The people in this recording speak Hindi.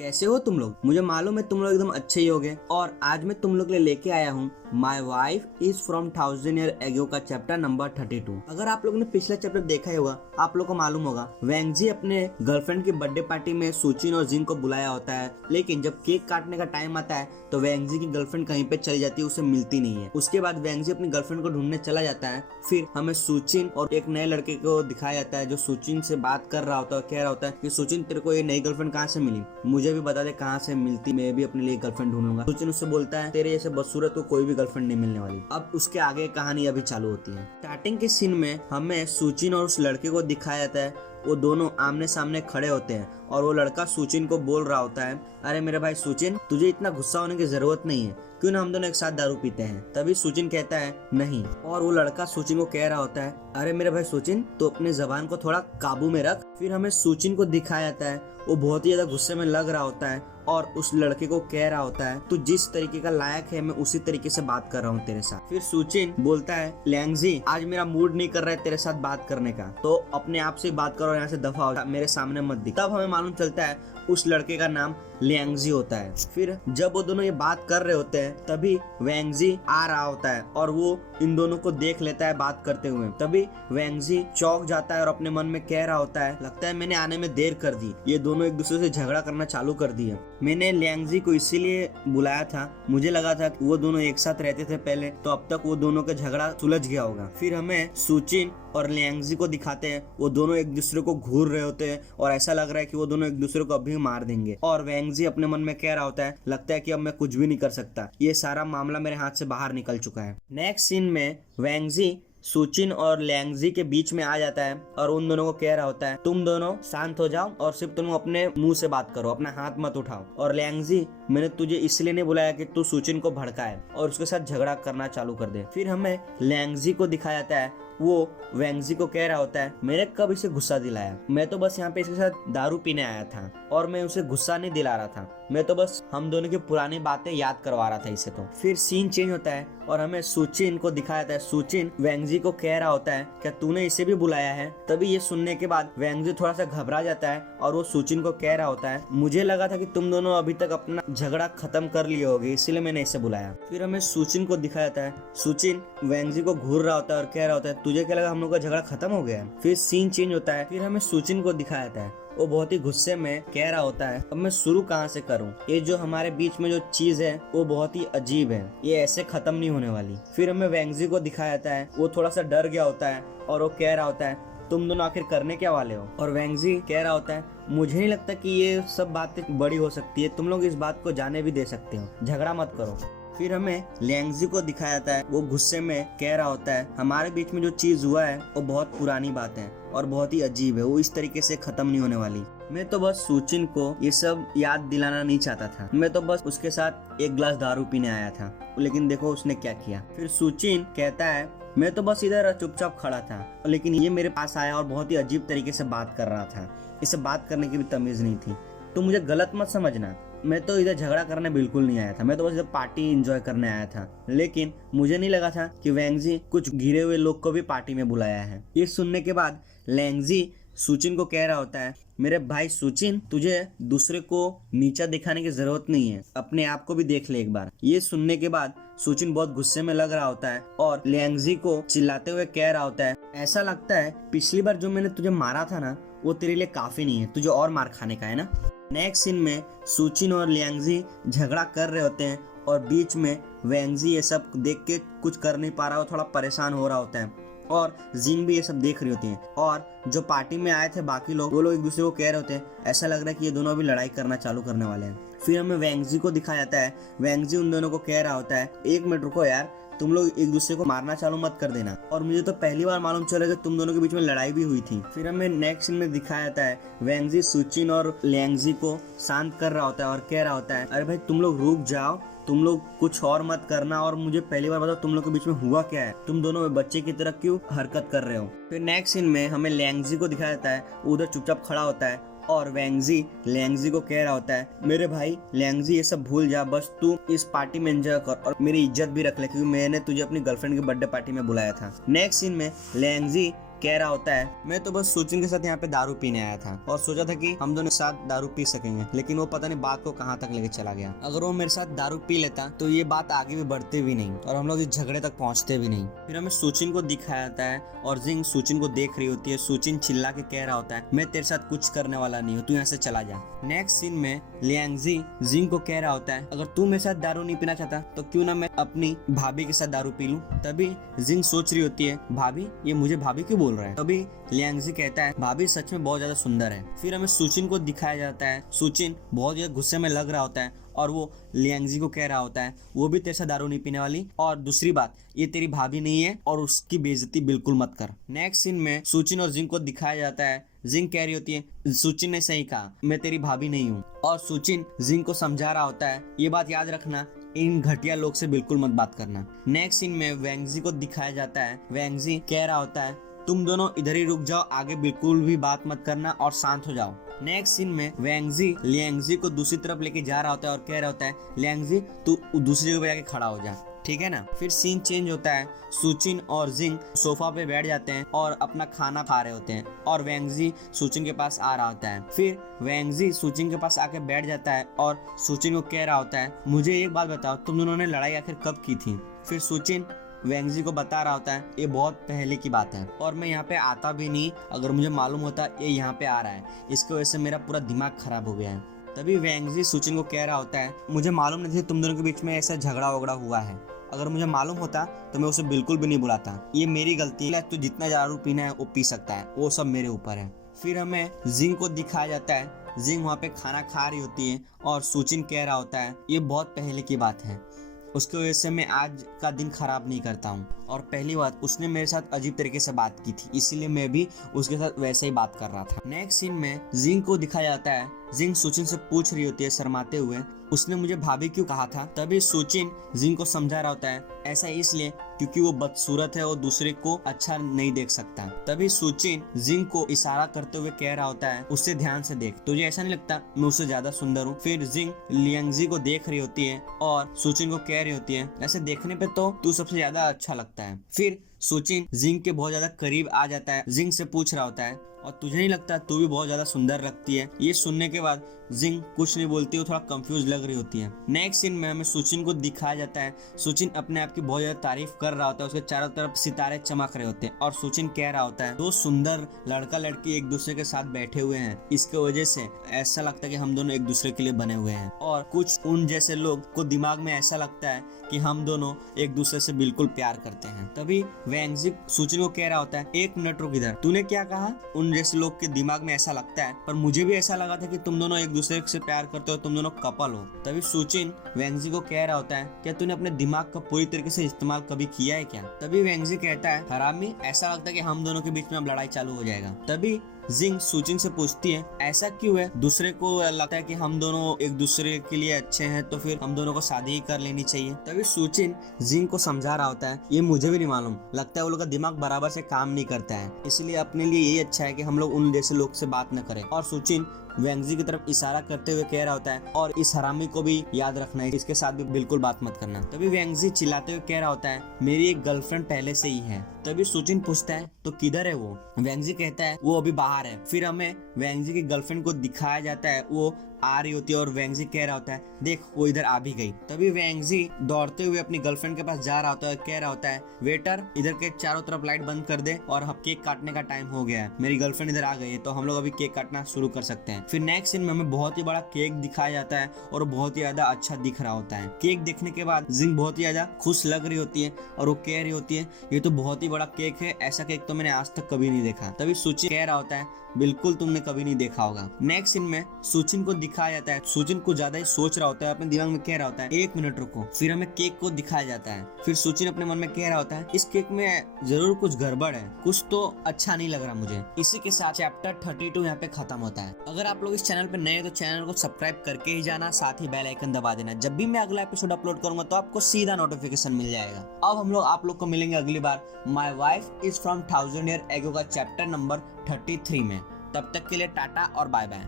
कैसे हो तुम लोग? मुझे मालूम है तुम लोग एकदम अच्छे ही होगे। और आज मैं तुम लोग के लिए लेके आया हूँ माई wife is from 1000 year ago का चैप्टर नंबर 32। अगर आप लोगों ने पिछला चैप्टर देखा ही होगा, आप लोग को मालूम होगा वेंगजी अपने गर्लफ्रेंड की बर्थडे पार्टी में सुचिन और जिन को बुलाया होता है, लेकिन जब केक काटने का टाइम आता है तो वेंगजी की गर्लफ्रेंड कहीं पे चली जाती है, उसे मिलती नहीं है। उसके बाद वेंगजी अपनी गर्लफ्रेंड को ढूंढने चला जाता है। फिर हमें सुचिन और एक नए लड़के को दिखाया जाता है जो सुचिन से बात कर रहा होता है, कह रहा होता है कि सुचिन तेरे को ये नई गर्लफ्रेंड कहाँ से मिली, मुझे भी बता दे कहाँ से मिलती, मैं भी अपने लिए गर्लफ्रेंड ढूंढूंगा। सुचिन उससे बोलता है तेरे जैसे बदसूरत को कोई भी गर्लफ्रेंड नहीं मिलने वाली। अब उसके आगे कहानी अभी चालू होती है। स्टार्टिंग के सीन में हमें सुचिन और उस लड़के को दिखाया जाता है, वो दोनों आमने सामने खड़े होते हैं और वो लड़का सुचिन को बोल रहा होता है, अरे मेरे भाई सुचिन, तुझे इतना गुस्सा होने की जरूरत नहीं है, क्यों ना हम दोनों एक साथ दारू पीते हैं। तभी सुचिन कहता है नहीं, और वो लड़का सुचिन को कह रहा होता है, अरे मेरे भाई सुचिन, तो अपने जबान को थोड़ा काबू में रख। फिर हमें सुचिन को दिखाया जाता है, वो बहुत ही ज्यादा गुस्से में लग रहा होता है और उस लड़के को कह रहा होता है तू जिस तरीके का लायक है मैं उसी तरीके से बात कर रहा हूँ तेरे साथ। फिर सुचिन बोलता है लैंगजी, आज मेरा मूड नहीं कर रहा है तेरे साथ बात करने का, तो अपने आप से बात करो, यहाँ से दफा हो, मेरे सामने मत दिख। तब हमें मालूम चलता है उस लड़के का नाम लैंगजी होता है। फिर जब वो दोनों ये बात कर रहे होते हैं तभी वेंगजी आ रहा होता है और वो इन दोनों को देख लेता है बात करते हुए। तभी वेंगजी चौंक जाता है और अपने मन में कह रहा होता है, लगता है मैंने आने में देर कर दी, ये दोनों एक दूसरे से झगड़ा करना चालू कर दिया। मैंने लैंगजी को इसीलिए बुलाया था, मुझे लगा था कि वो दोनों एक साथ रहते थे पहले, तो अब तक वो दोनों का झगड़ा सुलझ गया होगा। फिर हमें सुचिन और लैंगजी को दिखाते हैं, वो दोनों एक दूसरे को घूर रहे होते हैं और ऐसा लग रहा है कि वो दोनों एक दूसरे को अभी मार देंगे। और वेंगजी अपने मन में कह रहा होता है, लगता है कि अब मैं कुछ भी नहीं कर सकता, ये सारा मामला मेरे हाथ से बाहर निकल चुका है। नेक्स्ट सीन में वेंगजी सुचिन और लैंगजी के बीच में आ जाता है और उन दोनों को कह रहा होता है, तुम दोनों शांत हो जाओ और सिर्फ तुम अपने मुंह से बात करो, अपना हाथ मत उठाओ। और लैंगजी, मैंने तुझे इसलिए नहीं बुलाया कि तू सुचिन को भड़काए और उसके साथ झगड़ा करना चालू कर दे। फिर हमें लैंगजी को दिखाया जाता है, वो वेंगजी को कह रहा होता है, मैंने कब इसे गुस्सा दिलाया, मैं तो बस यहाँ पे इसके साथ दारू पीने आया था और मैं उसे गुस्सा नहीं दिला रहा था, मैं तो बस हम दोनों की पुरानी बातें याद करवा रहा था इसे। तो फिर सीन चेंज होता है और हमें सुचिन को दिखाया जाता है, सुचिन वेंगजी को कह रहा होता है, क्या तूने इसे भी बुलाया है? तभी ये सुनने के बाद वेंगजी थोड़ा सा घबरा जाता है और वो सुचिन को कह रहा होता है, मुझे लगा था कि तुम दोनों अभी तक अपना झगड़ा खत्म कर लिए होगे, इसीलिए मैंने इसे बुलाया। फिर हमें सुचिन को दिखाया जाता है, सुचिन वेंगजी को घूर रहा होता है और कह रहा होता है, तुझे क्या लगा हम लोग का झगड़ा खत्म हो गया? फिर सीन चेंज होता है, फिर हमें सुचिन को दिखाया जाता है, वो बहुत ही गुस्से में कह रहा होता है, अब मैं शुरू कहाँ से करूँ, ये जो हमारे बीच में जो चीज है वो बहुत ही अजीब है, ये ऐसे खत्म नहीं होने वाली। फिर हमें वेंगजी को दिखाया जाता है, वो थोड़ा सा डर गया होता है और वो कह रहा होता है, तुम दोनों आखिर करने क्या वाले हो? और वेंगजी कह रहा होता है, मुझे नहीं लगता कि ये सब बातें बड़ी हो सकती है, तुम लोग इस बात को जाने भी दे सकते हो, झगड़ा मत करो। फिर हमें लैंगजी को दिखाया जाता है, वो गुस्से में कह रहा होता है, हमारे बीच में जो चीज हुआ है वो बहुत पुरानी बात है और बहुत ही अजीब है, वो इस तरीके से खत्म नहीं होने वाली। मैं तो बस सुचिन को ये सब याद दिलाना नहीं चाहता था, मैं तो बस उसके साथ एक ग्लास दारू पीने आया था, लेकिन देखो उसने क्या किया। फिर सुचिन कहता है, मैं तो बस इधर चुपचाप खड़ा था, लेकिन ये मेरे पास आया और बहुत ही अजीब तरीके से बात कर रहा था, इसे बात करने की भी तमीज नहीं थी, तो मुझे गलत मत समझना, मैं तो इधर झगड़ा करने बिल्कुल नहीं आया था, मैं तो बस इधर पार्टी एंजॉय करने आया था, लेकिन मुझे नहीं लगा था कि वेंगजी कुछ घिरे हुए लोग को भी पार्टी में बुलाया है। ये सुनने के बाद लैंगजी सुचिन को कह रहा होता है, मेरे भाई सुचिन, तुझे दूसरे को नीचा दिखाने की जरूरत नहीं है, अपने आप को भी देख ले एक बार। ये सुनने के बाद सुचिन बहुत गुस्से में लग रहा होता है और लैंगजी को चिल्लाते हुए कह रहा होता है, ऐसा लगता है पिछली बार जो मैंने तुझे मारा था ना, वो तेरे लिए काफी नहीं है, तुझे और मार खाने का है ना। नेक्स्ट सीन में सुचिन और लैंगजी झगड़ा कर रहे होते हैं और बीच में वेंगजी ये सब देख के कुछ कर नहीं पा रहा, वो थोड़ा परेशान हो रहा होता है और जिन भी ये सब देख रही होती है। और जो पार्टी में आए थे बाकी लोग, वो लोग एक दूसरे को कह रहे होते हैं, ऐसा लग रहा है कि ये दोनों अभी लड़ाई करना चालू करने वाले हैं। फिर हमें वेंगजी को दिखाया जाता है, वेंगजी उन दोनों को कह रहा होता है, एक मिनट रुको यार, तुम लोग एक दूसरे को मारना चालू मत कर देना, और मुझे तो पहली बार मालूम चला कि तुम दोनों के बीच में लड़ाई भी हुई थी। फिर हमें नेक्स्ट सीन में दिखाया जाता है, वेंगजी सुचिन और लैंगजी को शांत कर रहा होता है और कह रहा होता है, अरे भाई तुम लोग रुक जाओ, तुम लोग कुछ और मत करना और मुझे पहली बार बताओ तुम लोग के बीच में हुआ क्या है, तुम दोनों बच्चे की तरह क्यों हरकत कर रहे हो। फिर नेक्स्ट सीन में हमें लैंगजी को दिखाया जाता है, उधर चुपचाप खड़ा होता है और वेंगजी लैंगजी को कह रहा होता है, मेरे भाई लैंगजी ये सब भूल जा, बस तू इस पार्टी में एंजॉय कर और मेरी इज्जत भी रख ले, क्योंकि मैंने तुझे अपनी गर्लफ्रेंड की बर्थडे पार्टी में बुलाया था। नेक्स्ट सीन में लैंगजी कह रहा होता है मैं तो बस सुचिन के साथ यहाँ पे दारू पीने आया था और सोचा था कि हम दोनों साथ दारू पी सकेंगे, लेकिन वो पता नहीं बात को कहाँ तक लेके चला गया। अगर वो मेरे साथ दारू पी लेता तो ये बात आगे भी बढ़ती भी नहीं और हम लोग इस झगड़े तक पहुंचते भी नहीं। फिर हमें सुचिन को दिखाया जाता है और जिंग सुचिन को देख रही होती है। सुचिन चिल्ला के कह रहा होता है मैं तेरे साथ कुछ करने वाला नहीं हूँ, तू यहाँ से चला जा। नेक्स्ट सीन में लियांगजी जिंग को कह रहा होता है अगर तू मेरे साथ दारू नहीं पीना चाहता तो क्यों ना मैं अपनी भाभी के साथ दारू पी लूं। तभी जिंग सोच रही होती है भाभी, ये मुझे भाभी क्यों बोल रहा है। तभी लियांगजी कहता है भाभी सच में बहुत ज्यादा सुंदर है। फिर हमें सुचिन को दिखाया जाता है। सुचिन बहुत ज्यादा गुस्से में लग रहा होता है और वो लियांगजी को कह रहा होता है वो भी तेरे साथ दारू नहीं पीने वाली, और दूसरी बात ये तेरी भाभी नहीं है और उसकी बेइज्जती बिल्कुल मत कर। नेक्स्ट सीन में सुचिन और जिंग को दिखाया जाता है। जिंग कह रही होती है सुचिन ने सही कहा, मैं तेरी भाभी नहीं हूँ, और सुचिन जिंग को समझा रहा होता है ये बात याद रखना, इन घटिया लोग से बिल्कुल मत बात करना। नेक्स्ट सीन में वेंगजी को दिखाया जाता है। वेंगजी कह रहा होता है तुम दोनों इधर ही रुक जाओ, आगे बिल्कुल भी बात मत करना और शांत हो जाओ। नेक्स्ट सीन में वेंगजी लियांगजी को दूसरी तरफ लेके जा रहा होता है और कह रहा होता है लियांगजी तू दूसरी जगह पे जाके खड़ा हो जा, ठीक है ना। फिर सीन चेंज होता है। सुचिन और जिंग सोफा पे बैठ जाते हैं और अपना खाना खा रहे होते हैं और वेंगजी सुचिन के पास आ रहा होता है। फिर वेंगजी सुचिन के पास आके बैठ जाता है और सुचिन को कह रहा होता है मुझे एक बात बताओ तुम दोनों ने लड़ाई आखिर कब की थी। फिर सुचिन वेंगजी को बता रहा होता है ये बहुत पहले की बात है और मैं यहाँ पे आता भी नहीं, अगर मुझे मालूम होता ये यहाँ पे आ रहा है, इसकी वजह से मेरा पूरा दिमाग खराब हो गया है। तभी वेंगजी सुचिन को कह रहा होता है मुझे मालूम नहीं था तुम दोनों के बीच में ऐसा झगड़ा वगड़ा हुआ है, अगर मुझे मालूम होता तो मैं उसे बिल्कुल भी नहीं बुलाता, ये मेरी गलती है, तो जितना दारू पीना है वो पी सकता है, वो सब मेरे ऊपर है। फिर हमें जिंग को दिखाया जाता है। जिंग वहाँ पे खाना खा रही होती है और सुचिन कह रहा होता है ये बहुत पहले की बात है, उसकी वजह से मैं आज का दिन खराब नहीं करता हूँ, और पहली बात उसने मेरे साथ अजीब तरीके से बात की थी इसीलिए मैं भी उसके साथ वैसे ही बात कर रहा था। नेक्स्ट सीन में जिंग को दिखाया जाता है। जिंग सुचिन से पूछ रही होती है शर्माते हुए उसने मुझे भाभी क्यों कहा था। तभी सुचिन जिंग को समझा रहा होता है ऐसा इसलिए क्योंकि वो बदसूरत है और दूसरे को अच्छा नहीं देख सकता। तभी सुचिन जिंग को इशारा करते हुए कह रहा होता है उससे ध्यान से देख, तुझे ऐसा नहीं लगता मैं उससे ज्यादा सुंदर हूँ। फिर जिंग लियांगजी को देख रही होती है और सुचिन को कह रही होती है ऐसे देखने पे तो तू सबसे ज्यादा अच्छा लगता है। फिर सुचिन जिंग के बहुत ज्यादा करीब आ जाता है। जिंग से पूछ रहा होता है और तुझे नहीं लगता तू भी बहुत ज्यादा सुंदर लगती है। ये सुनने के बाद जिंग कुछ नहीं बोलती, वो थोड़ा कंफ्यूज लग रही होती है। नेक्स्ट सीन में हमें सुचिन को दिखाया जाता है। सुचिन अपने आप की बहुत ज्यादा तारीफ कर रहा होता है, उसके चारों तरफ सितारे चमक रहे होते हैं और सुचिन कह रहा होता है दो सुंदर लड़का लड़की एक दूसरे के साथ बैठे हुए हैं, इसके वजह से ऐसा लगता है कि हम दोनों एक दूसरे के लिए बने हुए हैं, और कुछ उन जैसे लोग को दिमाग में ऐसा लगता है कि हम दोनों एक दूसरे से बिल्कुल प्यार करते हैं। तभी वेंगजी सुचिन को कह रहा होता है एक मिनट रुक इधर, तूने क्या कहा उन जैसे लोग के दिमाग में ऐसा लगता है, पर मुझे भी ऐसा लगा था कि तुम दोनों एक दूसरे से प्यार करते हो, तुम दोनों कपल हो। तभी सुचिन वेंगजी को कह रहा होता है क्या तूने अपने दिमाग का पूरी तरीके से इस्तेमाल कभी किया है क्या। तभी वेंगजी कहता है हरामी, ऐसा लगता है कि हम दोनों के बीच में अब लड़ाई चालू हो जाएगा। तभी जिंग सुचिन से पूछती है ऐसा क्यों है, दूसरे को लगता है कि हम दोनों एक दूसरे के लिए अच्छे हैं तो फिर हम दोनों को शादी ही कर लेनी चाहिए। तभी सुचिन जिंग को समझा रहा होता है ये मुझे भी नहीं मालूम, लगता है वो लोग का दिमाग बराबर से काम नहीं करता है, इसलिए अपने लिए यही अच्छा है कि हम लोग उन जैसे लोग से बात न करें। और सुचिन वेंगजी की तरफ इशारा करते हुए कह रहा होता है और इस हरामी को भी याद रखना है, इसके साथ भी बिल्कुल बात मत करना। तभी वेंगजी चिल्लाते हुए कह रहा होता है मेरी एक गर्लफ्रेंड पहले से ही है। तभी सुचिन पूछता है तो किधर है वो। वेंगजी कहता है वो अभी बाहर है। फिर हमें वेंगजी की गर्लफ्रेंड को दिखाया जाता है, वो आ रही होती है और वेंगजी कह रहा होता है देख वो इधर आ भी गई। तभी वेंगजी दौड़ते हुए अपनी गर्लफ्रेंड के पास जा रहा होता है, कह रहा होता है वेटर इधर के चारों तरफ लाइट बंद कर दे और अब केक काटने का टाइम हो गया है, मेरी गर्लफ्रेंड इधर आ गई है तो हम लोग अभी केक काटना शुरू कर सकते हैं। फिर नेक्स्ट सीन में हमें बहुत ही बड़ा केक दिखाया जाता है और बहुत ही ज्यादा अच्छा दिख रहा होता है। केक देखने के बाद जिंग बहुत ही ज्यादा खुश लग रही होती है और वो कह रही होती है ये तो बहुत ही बड़ा केक है, ऐसा केक तो मैंने आज तक कभी नहीं देखा। तभी सुचिन कह रहा होता है बिल्कुल तुमने कभी नहीं देखा होगा। नेक्स्ट सीन में सुचिन को दिखाया जाता है। सुचिन को ज्यादा ही सोच रहा होता है, अपने दिमाग में कह रहा होता है एक मिनट रुको। फिर हमें केक को दिखाया जाता है। फिर सुचिन अपने मन में कह रहा होता है इस केक में जरूर कुछ गड़बड़ है, कुछ तो अच्छा नहीं लग रहा मुझे। इसी के साथ चैप्टर 32 यहाँ पे खत्म होता है। अगर आप लोग इस चैनल पे नए हो तो चैनल को सब्सक्राइब करके ही जाना, साथ ही बेल आइकन दबा देना, जब भी मैं अगला एपिसोड अपलोड करूंगा तो आपको सीधा नोटिफिकेशन मिल जाएगा। अब हम लोग आप लोग को मिलेंगे अगली बार my wife is from 1000 year ago का चैप्टर नंबर 33 में। तब तक के लिए टाटा और बाय बाय।